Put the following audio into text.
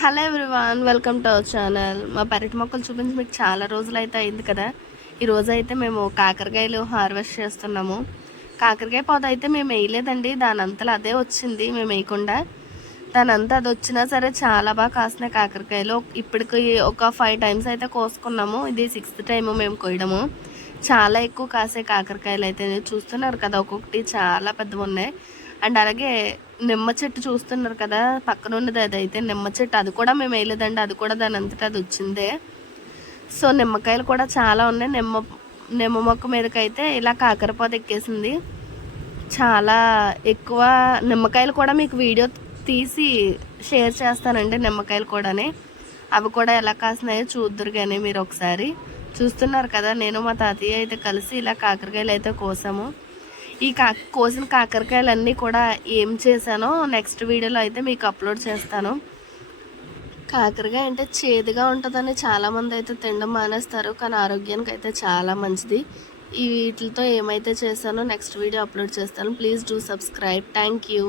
Hello everyone, welcome to our channel. మా పెరటి మొక్కలు చూపించి మీకు చాలా రోజులైతే అయింది కదా. ఈరోజు అయితే మేము కాకరకాయలు హార్వెస్ట్ చేస్తున్నాము. కాకరకాయ పొద అయితే మేము వేయలేదండి, దాని అంతలో అదే వచ్చింది. మేము వేయకుండా దాని అంతా అది వచ్చినా సరే చాలా బాగా కాసినాయి కాకరకాయలు. ఇప్పటికి ఒక 5 టైమ్స్ అయితే కోసుకున్నాము. ఇది 6th టైం మేము కొయ్యడము. చాలా ఎక్కువ కాసే కాకరకాయలు అయితే చూస్తున్నారు కదా, ఒక్కొక్కటి చాలా పెద్దగా ఉన్నాయి. అండ్ అలాగే నిమ్మ చెట్టు చూస్తున్నారు కదా, పక్కన ఉన్నది అదైతే నిమ్మ చెట్టు. అది కూడా మేము వేయలేదండి, అది కూడా దాని అంతటా అది వచ్చిందే. సో నిమ్మకాయలు కూడా చాలా ఉన్నాయి. నిమ్మ మొక్క మీదకైతే ఇలా కాకరపోత ఎక్కేసింది. చాలా ఎక్కువ నిమ్మకాయలు కూడా మీకు వీడియో తీసి షేర్ చేస్తానండి. నిమ్మకాయలు కూడానే అవి కూడా ఎలా కాసినాయో చూద్దరు కానీ మీరు ఒకసారి. చూస్తున్నారు కదా, నేను మా తాతయ్య అయితే కలిసి ఇలా కాకరకాయలు అయితే కోసాము. ఈ కోసిన కాకరకాయలన్నీ కూడా ఏం చేశానో నెక్స్ట్ వీడియోలో అయితే మీకు అప్లోడ్ చేస్తాను. కాకరకాయ అంటే చేదుగా ఉంటుందని చాలామంది అయితే తినడం మానేస్తారు, కానీ ఆరోగ్యానికి అయితే చాలా మంచిది. ఈ వీటితో ఏమైతే చేశానో నెక్స్ట్ వీడియో అప్లోడ్ చేస్తాను. Please do subscribe. Thank you.